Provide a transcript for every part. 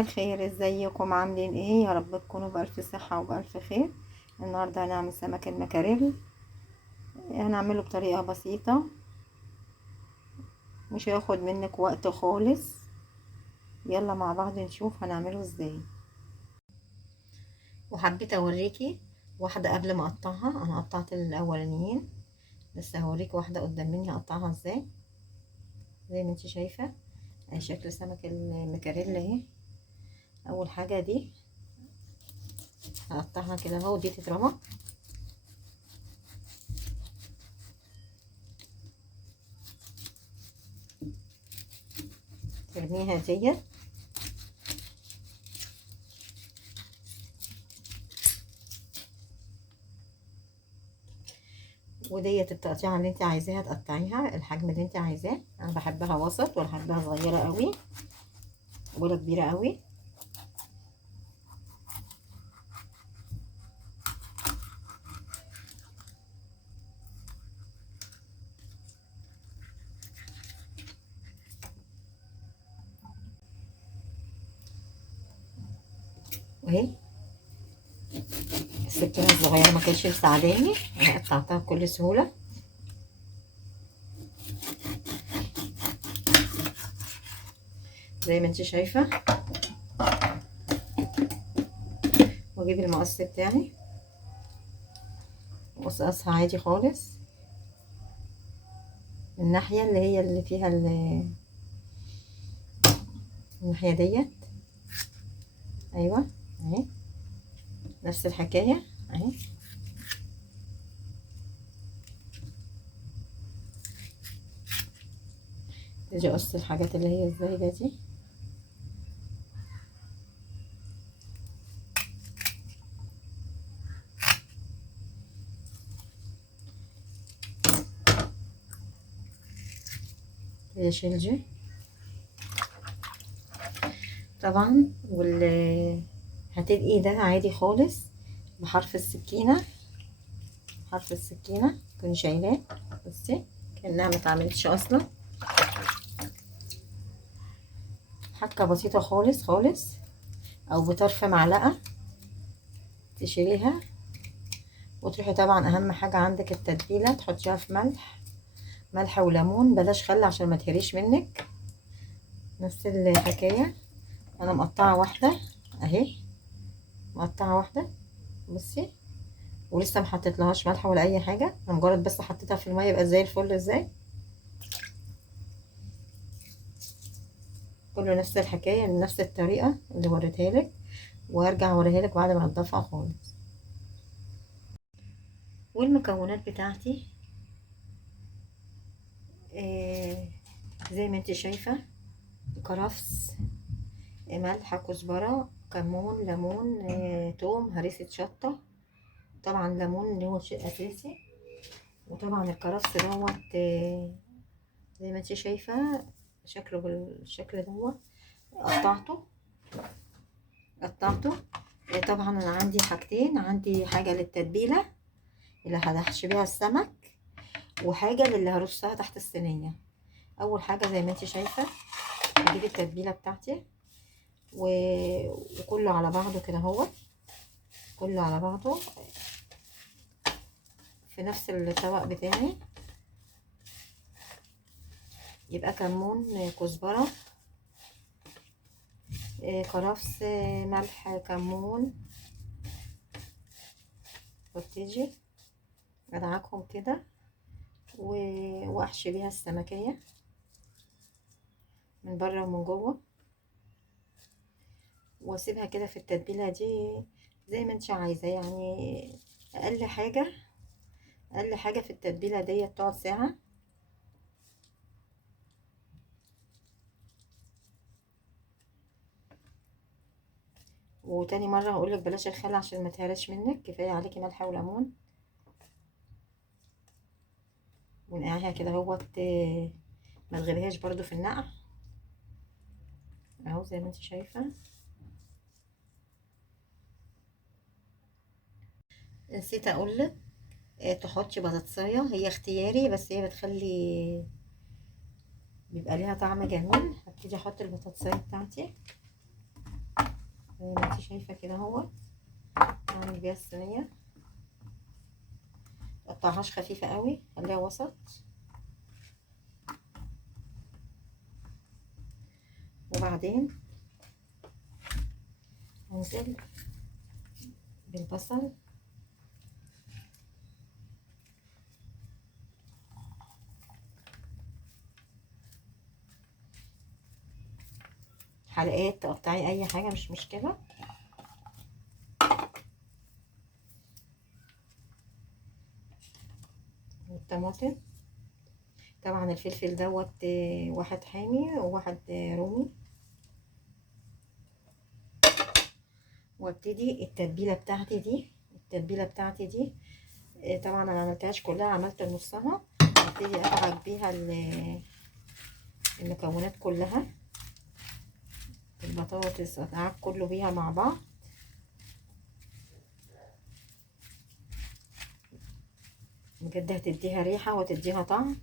مساء الخير، ازيكم؟ عاملين ايه؟ يا رب تكونوا بألف صحة وبألف خير. النهاردة هنعمل سمك المكاريل. هنعمله بطريقة بسيطة، مش هياخد منك وقت خالص. يلا مع بعض نشوف هنعمله ازاي. وحبيت اوريكي واحدة قبل ما اقطعها. انا قطعت الاولانيين، بس هوريكي واحدة قدام مني اقطعها ازاي. زي ما انت شايفة شكل سمك المكاريل اهي. اول حاجة دي هقطعها كده اهو، دي تترمى. ترميها ديت. وديت التقطيعه اللي انت عايزاها تقطعيها الحجم اللي انت عايزاه. انا بحبها وسط ولا بحبها صغيره قوي ولا كبيره قوي. واهي السكينه الصغيره ما كانتش مساعداني، انا قطعتها بكل سهوله. زي ما انت شايفه. واجيب المقص بتاعي وقصقصها عادي خالص. الناحيه اللي هي اللي فيها الناحيه ديت. ايوه اهي نفس الحكايه اهي. تيجي اقص الحاجات اللي هي الزايده دي. هي شيلجي طبعا. هتدقي ده عادي خالص بحرف السكينه. حرف السكينة كنت شايلاه، بصي كأنها متعملتش اصلا. حركة بسيطة خالص خالص، او بطرف معلقة تشيليها. وتروحي طبعا اهم حاجة عندك التتبيلة تحطيها في ملح وليمون، بلاش خل عشان ما تهريش منك. نفس الحكاية. انا مقطعة واحدة اهي، مقطعة واحدة بصي. ولسه محطتلهاش ملح ولا اي حاجة، انا مجرد بس حطيتها في المية يبقى زي الفل. ازاي كله نفس الحكاية نفس الطريقة اللي وريتها لك، وارجع اوريها لك بعد ما انضفها خالص. والمكونات بتاعتي آه زي ما انت شايفة. كرفس، ملح، كزبرة، كمون، ليمون، توم، هريسة شطة. طبعا ليمون اللي هو شيء اساسي. وطبعا الكرفس دوت زي ما انت شايفة شكله بالشكل دوت. قطعته قطعته. طبعا انا عندي حاجتين، عندي حاجة للتتبيلة اللي هحشي بيها السمك، وحاجة اللي هرصها تحت الصينية. اول حاجة زي ما انت شايفة اجيب التتبيلة بتاعتي وكله على بعضه كده اهو. كله على بعضه في نفس الطبق بتاعي. يبقى كمون، كزبرة، كرفس، ملح، كمون. وابتدي ادعكهم كده واحشي بيها السمكية من بره ومن جوه، واسيبها كده في التتبيلة دي زي ما انت عايزة. يعني اقل حاجة في التتبيلة دي تقعد ساعة. وتاني مرة هقولك بلاش الخل عشان ما تهرش منك، كفاية عليكي ملح وليمون. ونقعها كده اهوت، ما تغيبهاش برضو في النقع اهو زي ما انت شايفة. نسيت اقولك تحطي بطاطساية، هي اختياري بس هي بتخلي بيبقى ليها طعم جميل. هبتدي احط البطاطساية بتاعتي زي ما انت شايفه كده اهو. هعمل بيها الصينيه، متقطعهاش خفيفه قوي، خليها وسط. وبعدين هنزل بالبصل، حلقات، تقطعي اي حاجه مش مشكله. والطماطم طبعا، الفلفل دوت واحد حامي وواحد رومي. وابتدي التتبيله بتاعتي دي طبعا انا عملتهاش كلها، عملت نصها. ابتدي ادعك بيها المكونات كلها، البطاطس ادعك كله بيها مع بعض. بجد هتديها ريحه وتديها طعم.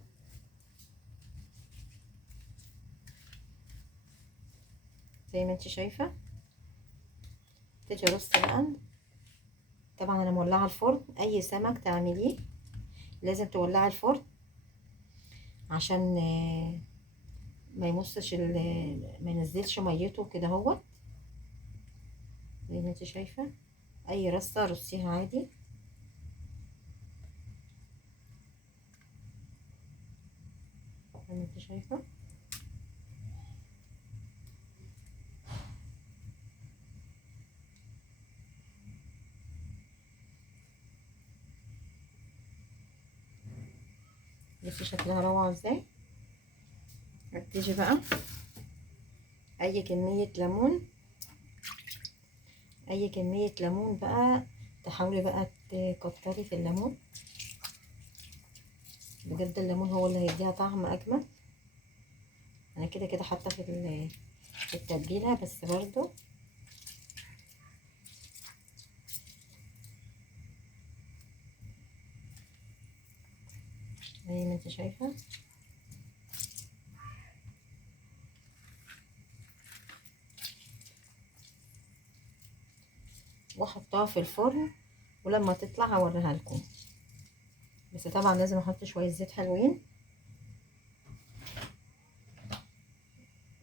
زي ما انت شايفه. تيجي ارص بقى. طبعا انا مولعه الفرن، اي سمك تعمليه لازم تولعي الفرن عشان ما يمصش ما ينزلش ميته كده اهوت. زي ما انت شايفه، اي رصه رصيها عادي. زي ما انت شايفه. بصي شكلها روعه ازاي. هتيجي بقى اي كميه ليمون، اي كميه ليمون بقى، تحاولي بقى تكتري في الليمون. بجد الليمون هو اللي هيديها طعم اجمل. انا كده كده حاطه في التتبيله بس برضو. زي ما انت شايفه. واحطها في الفرن، ولما تطلع هوريها لكم. بس طبعا لازم احط شويه زيت حلوين.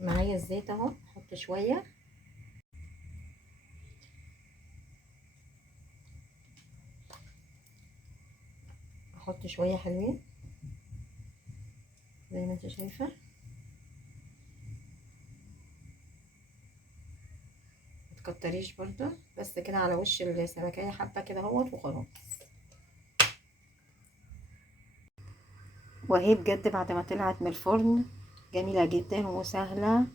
معايا الزيت اهو، احط شويه. احط شويه حلوين زي ما انت شايفه. متكتريش برضو، بس كده على وش السمكية حبه كده اهوت وخلاص. وهي بجد بعد ما طلعت من الفرن جميله جدا وسهله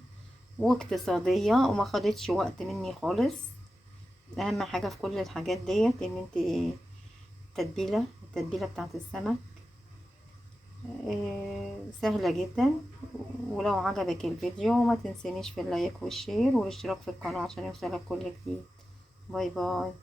واقتصاديه وما خدتش وقت مني خالص. اهم حاجه في كل الحاجات ديت ان انت التتبيله بتاعت السمك سهله جدا. ولو عجبك الفيديو ما تنسينيش في اللايك والشير والاشتراك في القناه عشان يوصلك كل جديد. باي باي.